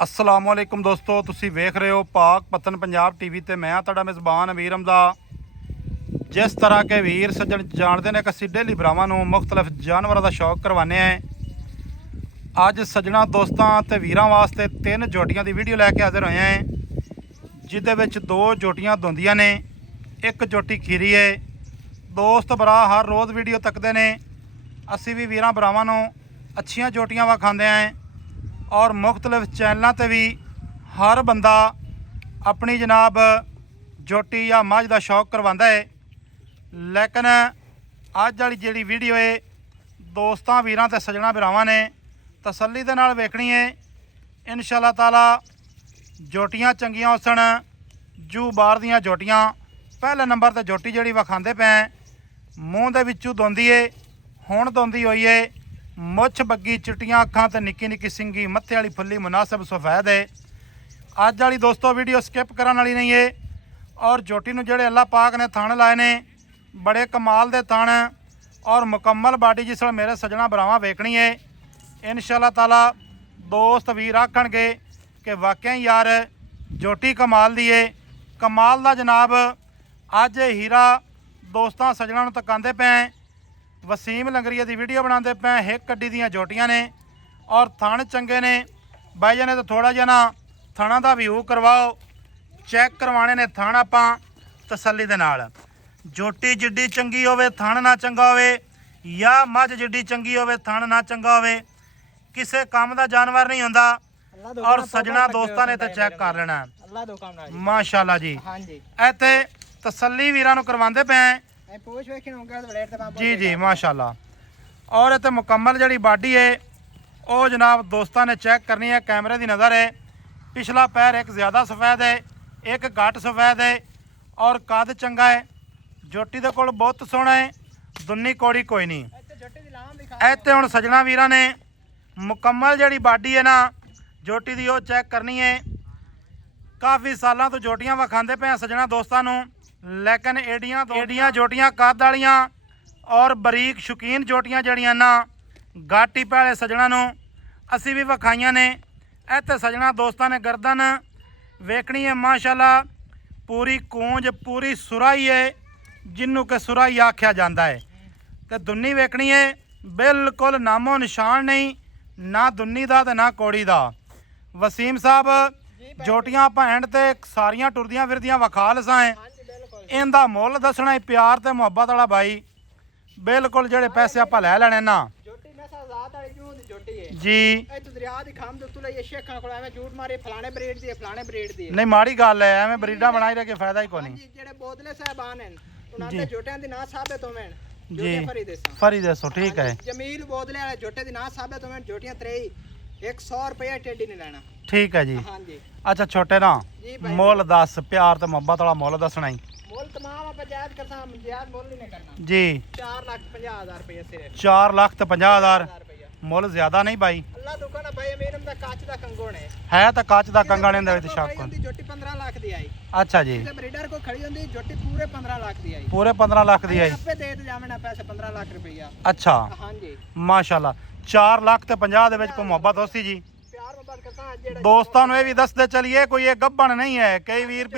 अस्सलामुअलैकुम दोस्तों, तुसी वेख रहे हो पाक पतन पंजाब टीवी ते मैं तुहाडा मेज़बान अमीर हमदा। जिस तरह के वीर सज्जन जानते हैं कि असीं डेली भरावां नूं मुख्तलिफ जानवरों का शौक करवाने हैं। अज सज्जणा दोस्तां ते वीरां वास्ते 3 जोटियां की वीडियो लैके हाजिर होए हैं, जिहदे विच 2 जोटियां दोंदियां ने, एक जोटी खीरी है। दोस्त भरा हर रोज़ वीडियो तकते हैं, असीं भी वीरां भरावां नूं अच्छियां जोटियां विखांदे हैं और मुख्तलिफ चैनलों पर भी हर बंदा अपनी जनाब जोटी या मझ का शौक करवांदा है। लेकिन अज वाली जी वीडियो है दोस्तों वीरां ते सज्जणा भरावां ने तसल्ली दे नाल वेखनी है। इंशाअल्लाह ताला जोटियां चंगियां हुसन, जू बार दियां जोटियां। पहले नंबर ते जोटी जिहड़ी विखांदे पे मूँह दे विचों दोंदी है, हुण दोंदी होई है। मुछ बग्गी चिट्टियां अखां ते निक्की निक्की सिंगी मत्थे वाली फुल्ली मुनासिब सफैद है। अज वाली दोस्तों वीडियो स्किप करने वाली नहीं है। और जोटी नूं जिहड़े अल्लाह पाक ने थण लाए ने बड़े कमाल दे थण और मुकम्मल बाडी जिस वेले मेरे सज्जणा भरावां वेखनी है। इंशाअल्लाह ताला दोस्त वीर आखणगे कि वाकई यार जोटी कमाल दी है। कमाल दा जनाब अज हीरा दोस्तां सज्जणा नूं तकांदे पे। वसीम लंगरीए की वीडियो बनाते पे। हिक कड्डी दियां जोटियां ने और थण चंगे ने। बाई जाने तो थोड़ा जिहा ना थणा का व्यू करवाओ, चैक करवाने ने थण आपां तसल्ली दे नाल। जोटी जिड्डी चंगी होवे थण ना चंगा होवे, या मझ जिड्डी चंगी होवे थण ना चंगा होवे, किसे काम का जानवर नहीं होंदा। और सजना दोस्तां ने तो चैक कर लेना माशाअल्लाह जी। इत्थे तसल्ली वीरां नूं करवांदे पे जी जी माशाअल्लाह। और इत्थे मुकम्मल जिहड़ी बाडी है वो जनाब दोस्तां ने चैक करनी है। कैमरे की नज़र है। पिछला पैर एक ज़्यादा सफ़ेद है, एक घट सफ़ेद है और कद चंगा है। जोटी दे कोल बहुत सोहना है, दुन्नी कौड़ी कोई नहीं। इत्थे हुण सज्जणा वीरां ने मुकम्मल जिहड़ी बाडी है ना जोटी दी वो चैक करनी है। काफ़ी सालों तो जोटियां विखांदे पे सज्जणा दोस्तां नूं, लेकिन एडियां जोटियां कद वालियां और बरीक शौकीन जोटियां जड़ियां ना गाटी पैले सज्जणा नूं असी भी विखाइयां ने। इत्थे सज्जणा दोस्तां ने गर्दन वेखनी है माशाअल्लाह, पूरी कूंज पूरी सुराही है, जिन्नू के सुराही आख्या जाता है। तो दुन्नी वेखनी है, बिल्कुल नामो निशान नहीं, ना दुन्नी दा ते ना कौड़ी दा। वसीम साहब जोटियां आपां एंड ते सारियां टुरदियां फिरदियां विखा लसां है। इनका मुल दसना प्यार ते मुहब्बत वाला भाई, बिल्कुल जेडे पैसे आप लै लेने ना जी। नहीं माड़ी गल है, एवं ब्रीडा बनाई रह के फायदा ही कोई नहीं जी। फरी दसो ठीक है। जमील बोदले वाले जोटे दी ना साबित होवे, जोटियां 100 रुपया टेडी नहीं लेना। ठीक है जी। हां जी। अच्छा छोटे ना मुल दस, प्यार ते मुहब्बत वाला मुल दसना ही। मोल तमाम आप जायज करता, जायज मोल नहीं करना जी। 4,50,000 रुपया सिर्फ। 4,50,000 मुल ज्यादा नहीं भाई। अल्लाह दुकान है भाई, अमीर हमदा कांच दा कंगोण है तो कांच दा कंगण इंदे विच शक कोई। जोटी 15 लाख दी आई। अच्छा जी। ते ब्रीडर को खड़ी होंदी जोटी पूरे 15 लाख दी आई। पूरे 15 लाख दी आई। आपे दे जावना पैसे 15 लाख रुपया। अच्छा हां जी माशाअल्लाह। 4,50,000 दे विच कोई मुहब्बत होसी जी। प्यार मोहब्बत करता जेड़ा दोस्तां नूं ये भी दसदे चलिए कोई ये गब्बण नहीं है। कई वीर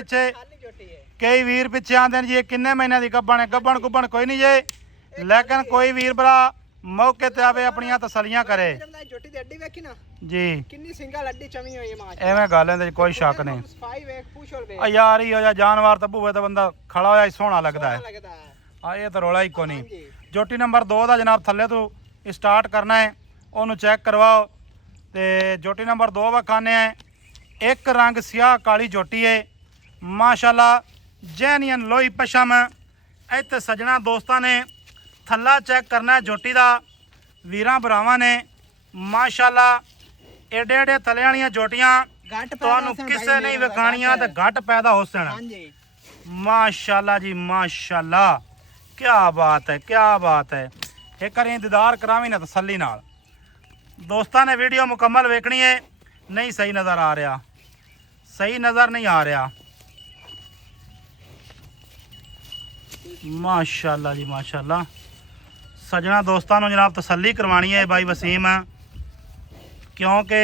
पिछे आंदे ने जी ये किन्ने महीने की गब्बण है। गब्बण गुब्बण कोई नहीं जे, लेकिन कोई वीर भरा मौके ते आवे अपनियां तसलियां करे जोटी दी हड्डी वेखी ना जी। कितनी सिंगल हड्डी चमी हुई है मां। एवें गल इहदे च कोई शक नहीं। सफाई वेख पूछो वे यार ही हो जा जानवर तो भूवे तो बंदा खड़ा होया सोहना लगदा है। हाँ ये तो रौला ही को नहीं। जोटी नंबर 2 का जनाब थल्ले तो स्टार्ट करना है, उन्होंने चैक करवाओ। तो जोटी नंबर 2 विखाने है। एक रंग स्याह काली जोटी है माशाअल्लाह, जैनियन लोई पशम। इत्थे सज्जणा दोस्तां ने थल्ला चैक करना है जोटी का। वीरां भरावां ने माशाअल्लाह एडे एडे थले वालियां जोटियां तुहानूं किसे नहीं विखाणियां ते घट पैदा हो सन माशाअल्लाह जी माशाअल्लाह। क्या बात है, क्या बात है। एक बार दीदार करावी ना तसल्ली नाल। दोस्तां ने वीडियो मुकम्मल वेखनी है। नहीं सही नज़र आ रहा, सही नज़र नहीं आ रहा। माशाअल्लाह जी माशाअल्लाह। सजना दोस्तों जनाब तसल्ली करवानी है भाई वसीम, क्योंकि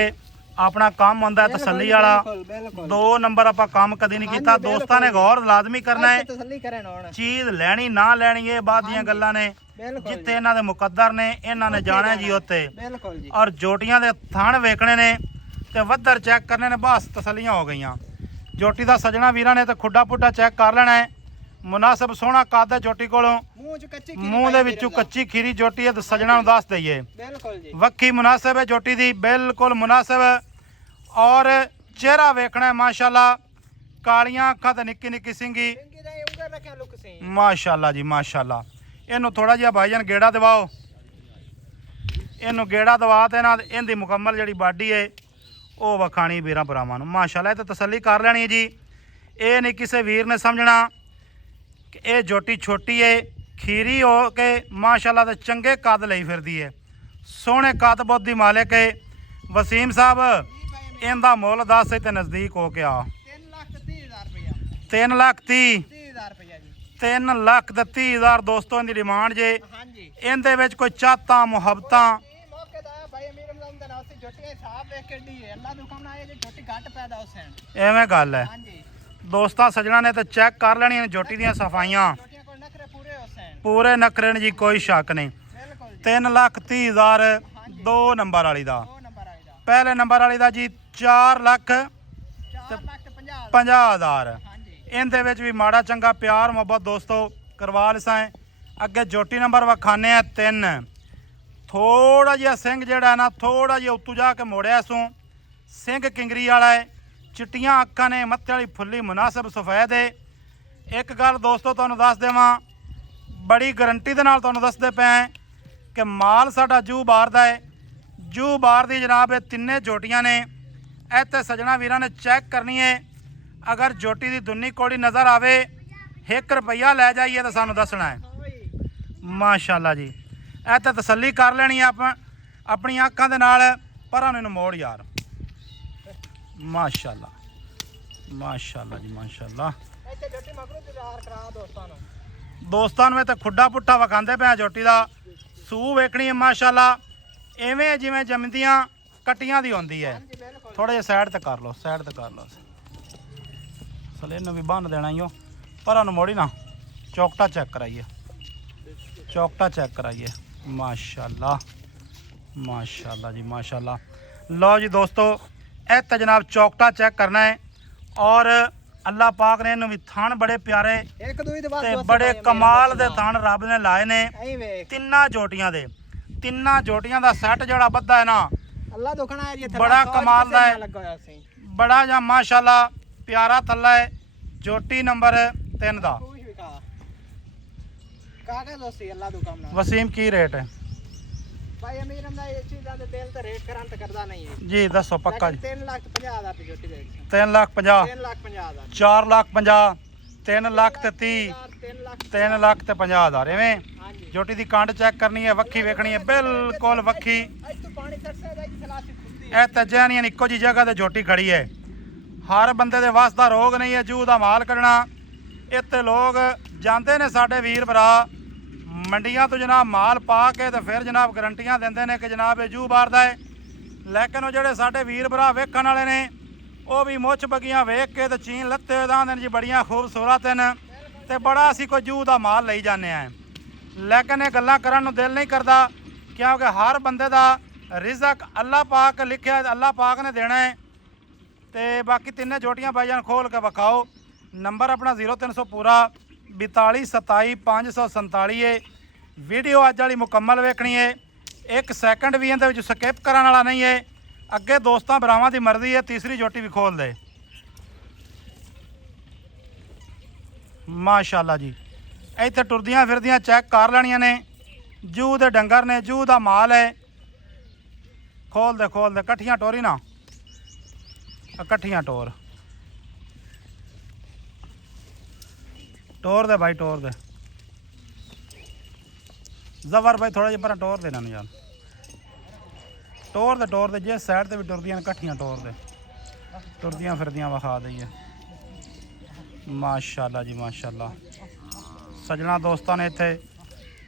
ਆਪਣਾ ਕੰਮ ਹੁੰਦਾ ਹੈ ਤਸੱਲੀ ਵਾਲਾ। ਬਿਲਕੁਲ ਬਿਲਕੁਲ 2 ਨੰਬਰ ਆਪਾਂ ਕੰਮ ਕਦੀ ਨਹੀਂ ਕੀਤਾ। ਦੋਸਤਾਂ ਨੇ ਗੌਰ ਲਾਜ਼ਮੀ ਕਰਨਾ ਹੈ। ਤਸੱਲੀ ਕਰਨ ਹੁਣ ਚੀਜ਼ ਲੈਣੀ ਨਾ ਲੈਣੀ ਇਹ ਬਾਅਦ ਦੀਆਂ ਗੱਲਾਂ ਨੇ। ਬਿਲਕੁਲ ਜਿੱਥੇ ਇਹਨਾਂ ਦੇ ਮੁਕੱਦਰ ਨੇ ਇਹਨਾਂ ਨੇ ਜਾਣਾ ਜੀ ਉੱਥੇ। ਬਿਲਕੁਲ ਜੀ। ਔਰ ਜੋਟੀਆਂ ਦੇ ਥਣ ਵੇਖਣੇ ਨੇ ਤੇ ਵੱਧਰ ਚੈੱਕ ਕਰਨੇ ਨੇ, ਬਸ ਤਸੱਲੀਆਂ ਹੋ ਗਈਆਂ। ਜੋਟੀ ਦਾ ਸਜਣਾ ਵੀਰਾਂ ਨੇ ਤੇ ਖੁੱਡਾ ਪੁੱਡਾ ਚੈੱਕ ਕਰ ਲੈਣਾ ਹੈ। ਮੁਨਾਸਬ ਸੋਹਣਾ ਕੱਦ ਹੈ ਜੋਟੀ ਕੋਲੋਂ, ਮੂੰਹ ਦੇ ਵਿੱਚੋਂ ਕੱਚੀ ਖੀਰੀ ਜੋਟੀ ਹੈ ਤੇ ਸਜਣਾ ਨੂੰ ਦੱਸ ਦਈਏ ਬਿਲਕੁਲ ਜੀ। ਵੱਖੀ ਮੁਨਾਸਬ ਹੈ ਜੋਟੀ ਦੀ, ਬਿਲਕੁਲ ਮੁਨਾਸਬ। ਔਰ ਚਿਹਰਾ ਵੇਖਣਾ ਹੈ ਮਾਸ਼ਾਅੱਲਾ, ਕਾਲੀਆਂ ਅੱਖਾਂ ਤੇ ਨਿੱਕੀ ਨਿੱਕੀ ਸਿੰਗੀ, ਮਾਸ਼ਾਅੱਲਾ ਜੀ ਮਾਸ਼ਾਅੱਲਾ। ਇਹਨੂੰ ਥੋੜਾ ਜਿਹਾ ਭਾਈਜਾਨ ਗੇੜਾ ਦਵਾਓ, ਇਹਨੂੰ ਗੇੜਾ ਦਵਾ ਤੇ ਨਾ ਇਹਦੀ ਮੁਕੰਮਲ ਜਿਹੜੀ ਬਾਡੀ ਹੈ ਉਹ ਵਿਖਾਣੀ ਵੀਰਾਂ ਭਰਾਵਾਂ ਨੂੰ। ਮਾਸ਼ਾਅੱਲਾ ਇਹ ਤਾਂ ਤਸੱਲੀ ਕਰ ਲੈਣੀ ਹੈ ਜੀ। ਇਹ ਨਹੀਂ ਕਿਸੇ ਵੀਰ ਨੇ ਸਮਝਣਾ ਕਿ ਇਹ ਜੋਟੀ ਛੋਟੀ ਹੈ, ਖੀਰੀ ਹੋ ਕੇ ਮਾਸ਼ਾਅੱਲਾ ਤੇ ਚੰਗੇ ਕੱਦ ਲਈ ਫਿਰਦੀ ਹੈ, ਸੋਹਣੇ ਕੱਦ ਬੁੱਧ ਦੀ ਮਾਲਕ ਹੈ। ਵਸੀਮ ਸਾਹਿਬ ਇਹਦਾ ਮੁੱਲ ਦੱਸ ਤੇ ਨਜ਼ਦੀਕ ਹੋ ਕੇ ਆ। 3 ਲੱਖ 30 ਰੁਪਇਆ ਜੀ। 3 ਲੱਖ ਤੇ 30,000 ਦੋਸਤੋ ਇਹਦੀ ਡਿਮਾਂਡ ਜੇ। ਹਾਂਜੀ ਇਹਦੇ ਵਿੱਚ ਕੋਈ ਚਾਹਤਾਂ ਮੁਹੱਬਤਾਂ ਮੌਕੇ ਦਾ ਭਾਈ ਅਮੀਰ ਰਮਜ਼ਾਨ ਦੇ ਨਾਲ ਸੀ ਜੋਟੀਆਂ ਹਿਸਾਬ ਵੇਖ ਕੇ ਡੀ ਹੈ ਅੱਲਾ ਦੁਕਾਨ ਆਏ ਜੇ ਜੋਟੀ ਘੱਟ ਪੈਦਾ ਹੋਸਣ। ਐਵੇਂ ਗੱਲ ਹੈ ਹਾਂਜੀ ਦੋਸਤਾਂ ਸੱਜਣਾ ਨੇ ਤੇ ਚੈੱਕ ਕਰ ਲੈਣੀਆਂ ਨੇ ਜੋਟੀ ਦੀਆਂ ਸਫਾਈਆਂ, ਜੋਟੀਆਂ ਕੋਈ ਨਖਰੇ ਪੂਰੇ ਹੋਸਣ। ਪੂਰੇ ਨਖਰੇ ਨੇ ਜੀ, ਕੋਈ ਸ਼ੱਕ ਨਹੀਂ। ਬਿਲਕੁਲ ਜੀ। 3 ਲੱਖ 30,000 2 ਨੰਬਰ ਵਾਲੀ ਦਾ। 2 ਨੰਬਰ ਆਈ ਦਾ ਪਹਿਲੇ ਨੰਬਰ ਵਾਲੀ ਦਾ ਜੀ 4 ਲੱਖ 50,000। ਹਾਂਜੀ ਇਹਦੇ ਵਿੱਚ ਵੀ ਮਾੜਾ ਚੰਗਾ ਪਿਆਰ ਮੁਹੱਬਤ ਦੋਸਤੋ ਕਰਵਾ ਲਿਸਾਂ। ਅੱਗੇ ਜੋਟੀ ਨੰਬਰ ਵਿਖਾਣੇ ਆ 3। ਥੋੜਾ ਜਿਹਾ ਸਿੰਘ ਜਿਹੜਾ ਨਾ ਥੋੜਾ ਜਿਹਾ ਉੱਤੋਂ ਜਾ ਕੇ ਮੋੜਿਆ ਸੋਂ, ਸਿੰਘ ਕਿੰਗਰੀ ਵਾਲਾ ਹੈ, ਚਿੱਟੀਆਂ ਅੱਖਾਂ ਨੇ, ਮੱਥੇ ਵਾਲੀ ਫੁੱਲੀ ਮੁਨਾਸਬ ਸਫੈਦ ਹੈ। ਇੱਕ ਗੱਲ ਦੋਸਤੋ ਤੁਹਾਨੂੰ ਦੱਸ ਦੇਵਾਂ, ਬੜੀ ਗਰੰਟੀ ਦੇ ਨਾਲ ਤੁਹਾਨੂੰ ਦੱਸਦੇ ਪਏ ਕਿ ਮਾਲ ਸਾਡਾ ਜੂ ਬਾਰ ਦਾ ਹੈ। ਜੂ ਬਾਰ ਦੀ ਜਨਾਬ ਇਹ ਤਿੰਨੇ ਜੋਟੀਆਂ ਨੇ। ਇੱਥੇ ਸਜਣਾ ਵੀਰਾਂ ਨੇ ਚੈੱਕ ਕਰਨੀ ਹੈ। ਅਗਰ ਜੋਟੀ ਦੀ ਦੁੰਨੀ ਕੋੜੀ ਨਜ਼ਰ ਆਵੇ 1 ਰੁਪਈਆ ਲੈ ਜਾਈਏ ਤਾਂ ਸਾਨੂੰ ਦੱਸਣਾ ਹੈ। ਮਾਸ਼ਾਅੱਲਾ ਜੀ ਇਹ ਤਾਂ ਤਸੱਲੀ ਕਰ ਲੈਣੀ ਆਪਾਂ ਆਪਣੀਆਂ ਅੱਖਾਂ ਦੇ ਨਾਲ। ਪਰਾਂ ਨੂੰ ਇਹਨੂੰ ਮੋੜ ਯਾਰ। ਮਾਸ਼ਾਅੱਲਾ ਮਾਸ਼ਾਅੱਲਾ ਜੀ ਮਾਸ਼ਾਅੱਲਾ। ਇੱਥੇ ਜੋਟੀ ਮਗਰੋਂ ਤਿਆਰ ਕਰਾ ਦੋਸਤਾਂ ਨੂੰ ਇਹ ਤਾਂ ਖੁੱਡਾ ਪੁੱਠਾ ਵਿਖਾਉਂਦੇ ਪਏ ਜੋਟੀ ਦਾ। ਸੂਹ ਵੇਖਣੀ ਹੈ ਮਾਸ਼ਾਅੱਲਾ, ਐਵੇਂ ਜਿਵੇਂ ਜੰਮਦੀਆਂ ਕੱਟੀਆਂ ਦੀ ਹੁੰਦੀ ਹੈ। ਥੋੜਾ ਜਿਹਾ ਸਾਈਡ ਤੇ ਕਰ ਲਓ, ਸਾਈਡ ਤੇ ਕਰ ਲਓ। ਸਲੇ ਇਹਨੂੰ ਵੀ ਬੰਨ ਦੇਣਾ ਹੀ ਉਹ। ਪਰਾਂ ਨੂੰ ਮੋੜੀ ਨਾ, ਚੌਕਟਾ ਚੈੱਕ ਕਰਾਈਏ, ਚੌਕਟਾ ਚੈੱਕ ਕਰਾਈਏ। ਮਾਸ਼ਾਅੱਲਾ ਮਾਸ਼ਾਅੱਲਾ ਜੀ ਮਾਸ਼ਾਅੱਲਾ। ਲਓ ਜੀ ਦੋਸਤੋ ਇਹ ਤਾਂ ਜਨਾਬ ਚੌਕਟਾ ਚੈੱਕ ਕਰਨਾ ਹੈ। ਔਰ ਅੱਲਾਹ ਪਾਕ ਨੇ ਇਹਨੂੰ ਵੀ ਥਣ ਬੜੇ ਪਿਆਰੇ ਇੱਕ ਦੂਈ ਦੇ ਬਾਅਦ ਤੇ ਬੜੇ ਕਮਾਲ ਦੇ ਥਣ ਰੱਬ ਨੇ ਲਾਏ ਨੇ ਐਂ ਵੇਖ ਤਿੰਨਾਂ ਜੋਟੀਆਂ ਦੇ। ਤਿੰਨਾਂ ਜੋਟੀਆਂ ਦਾ ਸੈੱਟ ਜਿਹੜਾ ਬੱਧਾ ਹੈ ਨਾ ਅੱਲਾ ਦੁਕਾਨ ਆਇਆ ਜੀ ਇੱਥੇ ਬੜਾ ਕਮਾਲ ਦਾ ਹੈ, ਲੱਗਾ ਹੋਇਆ ਸੀ ਬੜਾ ਜਾਂ ਮਾਸ਼ਾਅੱਲਾ ਪਿਆਰਾ ਥੱਲਾ ਹੈ। ਜੋਟੀ ਨੰਬਰ 3 ਦਾ। ਕੁਛ ਵੀ ਕਾਗਜ਼ ਹੋਸੀ ਅੱਲਾ ਦੁਕਾਨ ਨਾਲ। ਵਸੀਮ ਕੀ ਰੇਟ ਹੈ ਭਾਈ ਅਮੀਰ ਹਮਦਾ ਇਹ ਚੀਜ਼ਾਂ ਦੇ ਦਿਲ ਤੇ ਰੇਟ ਕਰਾਂ ਤੇ ਕਰਦਾ ਨਹੀਂ ਹੈ ਜੀ? ਦੱਸੋ ਪੱਕਾ ਜੀ। 3,50,000 ਦੀ ਜੋਟੀ ਦੇ 3 ਲੱਖ 50, 3,50,000 4 ਲੱਖ 50, 3 ਲੱਖ ਤੇ 30, 3 ਲੱਖ 3 ਲੱਖ ਤੇ 50,000 ਐਵੇਂ। ਹਾਂਜੀ ਜੋਟੀ ਦੀ ਕੰਡ ਚੈੱਕ ਕਰਨੀ ਹੈ, ਵੱਖੀ ਵੇਖਣੀ ਹੈ, ਬਿਲਕੁਲ ਵੱਖੀ। ਇੱਥੋਂ ਪਾਣੀ ਤਰਸੇ ਦਾ ਜੀ ਸਲਾਸੀ ਖੁੱਦੀ ਇਹ ਤਜਿਆਨੀਆਂ ਇੱਕੋ ਜੀ ਜਗ੍ਹਾ ਤੇ ਜੋਟੀ ਖੜੀ ਹੈ। ਹਰ ਬੰਦੇ ਦੇ ਵਾਸ ਦਾ ਰੋਗ ਨਹੀਂ ਹੈ ਜੂ ਦਾ ਮਾਲ ਕੱਢਣਾ। ਇੱਥੇ ਲੋਕ ਜਾਂਦੇ ਨੇ ਸਾਡੇ ਵੀਰ ਭਰਾ ਮੰਡੀਆਂ ਤੋਂ ਜਨਾਬ ਮਾਲ ਪਾ ਕੇ ਤੇ ਫਿਰ ਜਨਾਬ ਗਰੰਟੀਆਂ ਦਿੰਦੇ ਨੇ ਕਿ ਜਨਾਬ ਇਹ ਜੂ ਬਾਰ ਦਾ ਹੈ। ਲੇਕਿਨ ਉਹ ਜਿਹੜੇ ਸਾਡੇ ਵੀਰ ਭਰਾ ਵੇਖਣ ਵਾਲੇ ਨੇ ਉਹ ਵੀ ਮੁੱਛ ਬਗੀਆਂ ਵੇਖ ਕੇ ਤੇ ਚੀਨ ਲੱਤੇ ਹੋਏ ਦਾ ਨੇ ਜੀ ਬੜੀਆਂ ਖੂਬਸੂਰਤ ਨੇ ਤੇ ਬੜਾ ਅਸੀਂ ਕੋਈ ਜੂ ਦਾ ਮਾਲ ਲਈ ਜਾਂਦੇ ਆ। ਲੇਕਿਨ ਇਹ ਗੱਲਾਂ ਕਰਨ ਨੂੰ ਦਿਲ ਨਹੀਂ ਕਰਦਾ ਕਿਉਂਕਿ ਹਰ ਬੰਦੇ ਦਾ ਰਿਜ਼ਕ ਅੱਲਾਹ ਪਾਕ ਲਿਖਿਆ, ਅੱਲਾਹ ਪਾਕ ਨੇ ਦੇਣਾ ਹੈ। ਤੇ ਬਾਕੀ ਤਿੰਨੇ ਜੋਟੀਆਂ ਭਾਈਜਾਨ ਖੋਲ ਕੇ ਵਿਖਾਓ। ਨੰਬਰ ਆਪਣਾ 0300 ਪੂਰਾ 42 27 547 ਹੈ। ਵੀਡੀਓ ਅੱਜ ਵਾਲੀ ਮੁਕੰਮਲ ਵੇਖਣੀ ਹੈ, 1 ਸੈਕਿੰਡ ਵੀ ਇਹਦੇ ਵਿੱਚ ਸਕਿਪ ਕਰਨ ਵਾਲਾ ਨਹੀਂ ਹੈ। ਅੱਗੇ ਦੋਸਤਾਂ ਭਰਾਵਾਂ ਦੀ ਮਰਜ਼ੀ ਹੈ, ਤੀਸਰੀ ਜੋਟੀ ਵੀ ਖੋਲ ਦੇ। ਮਾਸ਼ਾਅੱਲਾ ਜੀ ਇੱਥੇ ਟੁਰਦੀਆਂ ਫਿਰਦੀਆਂ ਚੈੱਕ ਕਰ ਲੈਣੀਆਂ ਨੇ। ਜੂ ਦੇ ਡੰਗਰ ਨੇ, ਜੂ ਦਾ ਮਾਲ ਹੈ। ਖੋਲ ਦੇ ਖੋਲ ਦੇ, ਇਕੱਠੀਆਂ ਟੋਰੀ ਨਾ, ਇਕੱਠੀਆਂ ਟੋਰ ਟੋਰ ਦੇ ਭਾਈ, ਟੋਰ ਦੇ ਜ਼ਬਰ ਭਾਈ, ਥੋੜਾ ਜਿਹਾ ਪਰ ਟੋਰ ਦੇ ਇਹਨਾਂ ਨੂੰ ਯਾਰ, ਟੋਰ ਦੇ ਜੇ ਸਾਈਡ ਤੇ ਵੀ ਟੁਰਦੀਆਂ ਨੇ ਇਕੱਠੀਆਂ ਟੋਰ ਦੇ, ਟੁਰਦੀਆਂ ਫਿਰਦੀਆਂ ਵਿਖਾ ਦਈਏ। ਮਾਸ਼ਾਅੱਲਾ ਜੀ ਮਾਸ਼ਾਅੱਲਾ। ਸੱਜਣਾ ਦੋਸਤਾਂ ਨੇ ਇੱਥੇ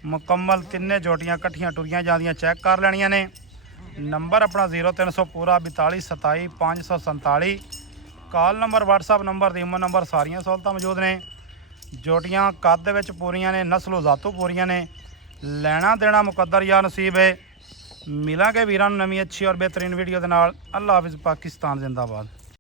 ਮੁਕੰਮਲ ਤਿੰਨੇ ਜੋਟੀਆਂ ਇਕੱਠੀਆਂ ਟੁਰੀਆਂ ਜਾਂਦੀਆਂ ਚੈੱਕ ਕਰ ਲੈਣੀਆਂ ਨੇ। ਨੰਬਰ ਆਪਣਾ 0300 ਪੂਰਾ 42 27 547। ਕਾਲ ਨੰਬਰ WhatsApp ਨੰਬਰ ਦੀ ਉਮਰ ਨੰਬਰ ਸਾਰੀਆਂ ਸਹੂਲਤਾਂ ਮੌਜੂਦ ਨੇ। ਜੋਟੀਆਂ ਕੱਦ ਦੇ ਵਿੱਚ ਪੂਰੀਆਂ ਨੇ, ਨਸਲੋ ਜ਼ਾਤੋਂ ਪੂਰੀਆਂ ਨੇ। ਲੈਣਾ ਦੇਣਾ ਮੁਕੱਦਰ ਜਾਂ ਨਸੀਬ ਹੈ। ਮਿਲਾਂਗੇ ਵੀਰਾਂ ਨੂੰ ਨਵੀਂ ਅੱਛੀ ਔਰ ਬਿਹਤਰੀਨ ਵੀਡੀਓ ਦੇ ਨਾਲ। ਅੱਲਾ ਹਾਫਿਜ਼, ਪਾਕਿਸਤਾਨ ਜ਼ਿੰਦਾਬਾਦ।